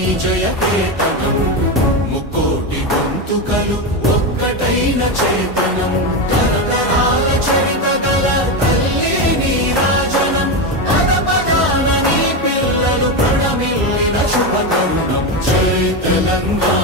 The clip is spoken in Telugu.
జయకేతనం ముక్కోటి గొంతుకలు ఒక్కటైన చేతనం తరతరాల చరిత గల తల్లి నీరాజనం పద పదాన నీ పిల్లలు ప్రణమిల్లిన శుభతరుణం జై తెలంగాణ